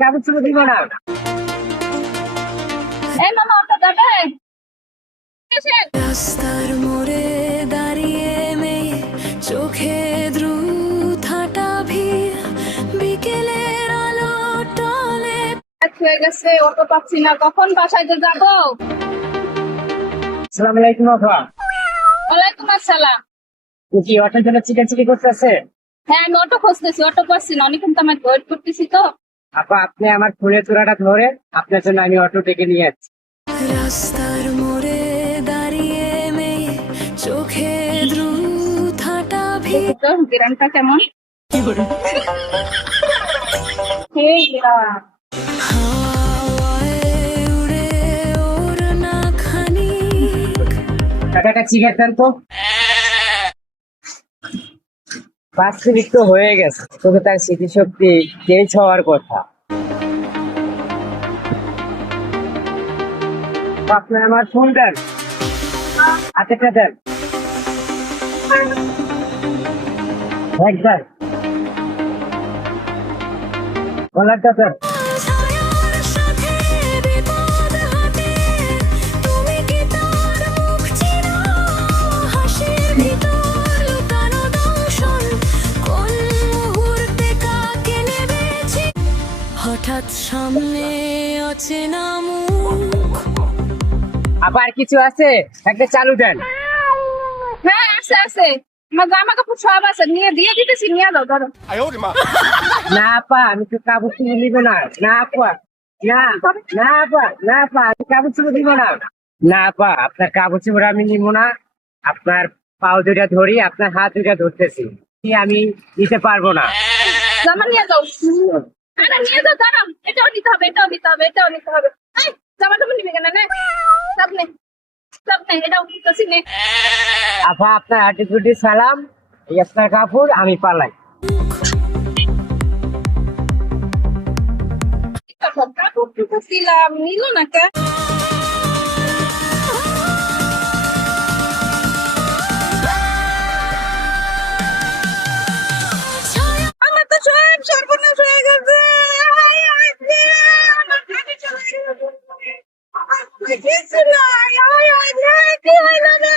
কাগজ ছবি দিব না। এই মামা অটো যাবে? রাস্তার মোড়ে দাঁড়িয়ে মেয়ে চোখে দ্রুত হাঁটা ভিড় বিকেলের আলো টলে হয়ে গেছে, অটো পাচ্ছি না, কখন বাসায় যে যাবো? আসসালামু আলাইকুম আপা। ওয়ালাইকুম আসসালাম। কি অটোর জন্য চিকাচিকি করতেছে? হ্যাঁ আমি অটো খুঁজতেছি, অটো পাচ্ছি না, অনেকক্ষণ তো আমি ওয়েট করতেছি তো। আপা আপনি আমার ফুলের তোড়াটা ধরে আপনার জন্য আমি অটো ডেকে নিয়ে যাচ্ছি। রাস্তার মোড়ে দাঁড়িয়ে মেয়ে চোখে দ্রুত হাঁটা ভিড় তো গ্রামটা কেমন? এই গ্রাম। হাওয়ায় উড়ে ওড়না খানিক টাকাটা চিকেট দেন তো। 5 মিনিট তো হয়ে গেছে, তবে তার স্মৃতিশক্তি চেঞ্জ হওয়ার কথা। আপনি আমার ফোন দেন, হাতেটা দেন, ব্যাগ দেন, কলারটা দেন। ছায়ার সাথে বিপদ হাতে তুমি কি তার মুখ চিনো হাসির ভিতর লুকানো দর্শন কোন মুহূর্তে কাকে নেবেছি হঠাৎ সামনে অচেনা মুখ আবার কিছু আছে? একটা চালু দেন। হ্যাঁ আছে আছে, আমার জামা কাপড় সব আছে, নিয়ে দিয়ে দিতেছি, নিয়ে যাও ধরো। না আপা, আমি তো কাগজ ছবি নিব না। না আপা, না না আপা, না আপা, আমি কাগজ ছবি দিব না। না আপা, আপনার কাগজ ছবি আমি নিব না। আপনার পাও দুইটা ধরি, আপনার হাত দুইটা ধরতেছি, আমি নিতে পারবো না। জামা নিয়ে যাও। আরে নিয়ে যাও, দাঁড়াও, এটাও নিতে হবে, এটাও নিতে হবে, এটাও নিতে হবে। এই জামাটা নিবে কেন? নে সব নে, সব নে, এটাও নিতেছি, নে। আপা আপনার হাঁটি গুটি সালাম, এই আপনার কাপড়, আমি পালাই। কাপড় টুকু দিলাম, নিল না কে? আমার তো সব সর্বনাশ হয়ে গেছে। আমার গাড়ি চলে গেছে। আমার কিছু নাই, কি হইলো না?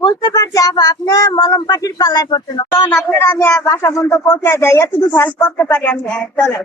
বুঝতে পারছি আপা, আপনি মলম পাটির পাল্লায় পড়ছেন, তখন আপনার আমি বাসা পর্যন্ত পৌঁছে যাই, এতটুকু হেল্প করতে পারি আমি। চলেন।